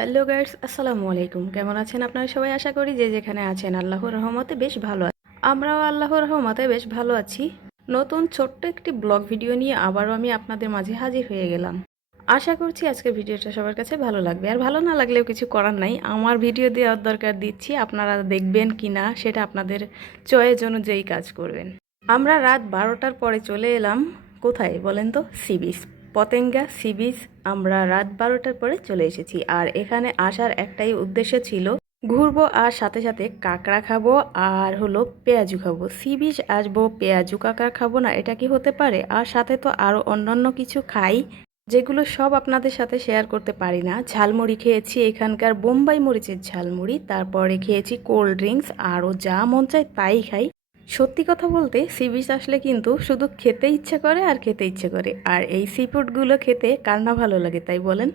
Hello guides আসসালামু আলাইকুম। কেমন আছেন আপনারা সবাই? আশা করি যে যেখানে আছেন, আল্লাহর রহমতে বেশ ভালো আছি আমরাও আল্লাহর রহমতে বেশ ভালো আছি। নতুন ছোট্ট একটি ব্লগ ভিডিও নিয়ে আবারও আমি আপনাদের মাঝে হাজির হয়ে গেলাম। আশা করছি আজকের ভিডিওটা সবার কাছে ভালো লাগবে। আর ভালো না লাগলেও কিছু করার নাই। আমার ভিডিও দেওয়ার দরকার দিচ্ছি, আপনারা দেখবেন কি না সেটা আপনাদের চয়েস অনুযায়ী কাজ করবেন। আমরা রাত বারোটার পরে চলে এলাম। কোথায় বলেন তো? Sea beach Patenga sea beach আমরা রাত বারোটার পরে চলে এসেছি। আর এখানে আসার একটাই উদ্দেশ্য ছিল, ঘুরবো আর সাথে সাথে কাঁকড়া খাব আর হলো পেঁয়াজু খাব। সি বিচ আসব, পেঁয়াজু কাঁকড়া খাব না, এটা কি হতে পারে? আর সাথে তো আরও অন্যান্য কিছু খাই, যেগুলো সব আপনাদের সাথে শেয়ার করতে পারি না। ঝালমুড়ি খেয়েছি, এখানকার বোম্বাই মরিচের ঝালমুড়ি, তারপরে খেয়েছি কোল্ড ড্রিঙ্কস আরও যা মন চায় তাই খাই। সত্যি কথা বলতে সি বিচ আসলে কিন্তু শুধু খেতে ইচ্ছে করে আর খেতে ইচ্ছে করে। আর এই সি ফুডগুলো খেতে কার না ভালো লাগে, তাই বলেন?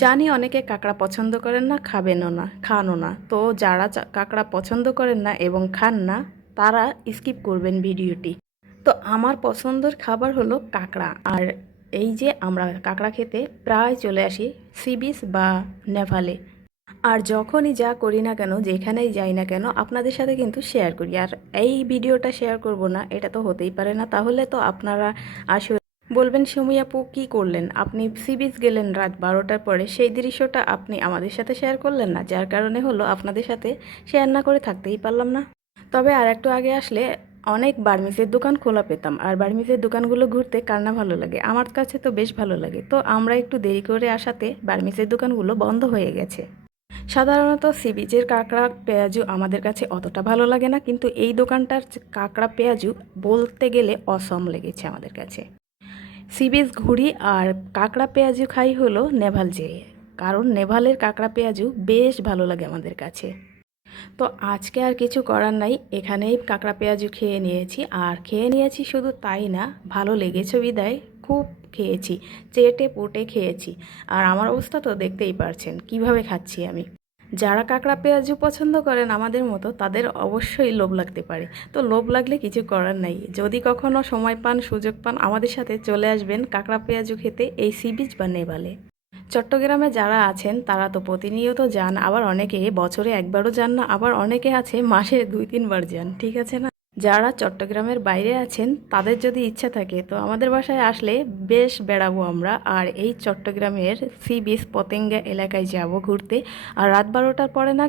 জানি অনেকে কাঁকড়া পছন্দ করেন না, খাবেনও না, খানও না। তো যারা কাঁকড়া পছন্দ করেন না এবং খান না, তারা স্কিপ করবেন ভিডিওটি। তো আমার পছন্দের খাবার হলো কাঁকড়া। আর এই যে আমরা কাঁকড়া খেতে প্রায় চলে আসি সি বিচ বা নেভালে। আর যখনই যা করি না কেন, যেখানেই যাই না কেন, আপনাদের সাথে কিন্তু শেয়ার করি। আর এই ভিডিওটা শেয়ার করব না, এটা তো হতেই পারে না। তাহলে তো আপনারা আসলে বলবেন, সুমি আপু, কী করলেন? আপনি সি বিচ গেলেন রাত বারোটার পরে। সেই দৃশ্যটা আপনি আমাদের সাথে শেয়ার করলেন না, যার কারণে হলো আপনাদের সাথে শেয়ার না করে থাকতেই পারলাম না। তবে আর একটু আগে আসলে অনেক বার্মিসের দোকান খোলা পেতাম, আর বার্মিসের দোকানগুলো ঘুরতে কার না ভালো লাগে? আমার কাছে তো বেশ ভালো লাগে। তো আমরা একটু দেরি করে আসাতে বার্মিসের দোকানগুলো বন্ধ হয়ে গেছে। সাধারণত সি বিচের কাঁকড়া পেঁয়াজু আমাদের কাছে অতটা ভালো লাগে না, কিন্তু এই দোকানটার কাঁকড়া পেঁয়াজু বলতে গেলে অসম লেগেছে আমাদের কাছে। সি বিচ ঘুরি আর কাঁকড়া পেঁয়াজু খাই হলো নেভাল যেয়ে কারণ নেভালের কাঁকড়া পেঁয়াজু বেশ ভালো লাগে আমাদের কাছে। তো আজকে আর কিছু করার নাই, এখানেই কাঁকড়া পেঁয়াজু খেয়ে নিয়েছি, আর খেয়ে নিয়েছি শুধু তাই না, ভালো লেগেছে বিদায়, খুব খেয়েছি চেটে পুটে খেয়েছি। আর আমার অবস্থা তো দেখতেই পারছেন, কীভাবে খাচ্ছি আমি। যারা কাঁকড়া পেঁয়াজু পছন্দ করেন আমাদের মতো, তাদের অবশ্যই লোভ লাগতে পারে। তো লোভ লাগলে কিছু করার নাই। যদি কখনো সময় পান, সুযোগ পান, আমাদের সাথে চলে আসবেন কাঁকড়া পেঁয়াজু খেতে এই সি বিচ বা নেবালে চট্টগ্রামে যারা আছেন, তারা তো প্রতিনিয়ত যান, আবার অনেকে বছরে একবারও যান না, আবার অনেকে আছে মাসে দুই তিনবার যান, ঠিক আছে না? যারা চট্টগ্রামের বাইরে আছেন, তাদের যদি ইচ্ছা থাকে, তো আমাদের বাসায় আসলে বেশ বেড়াবো আমরা। আর এই চট্টগ্রামের সি বিচ, পতেঙ্গা এলাকায় যাব ঘুরতে। আর রাত বারোটার পরে না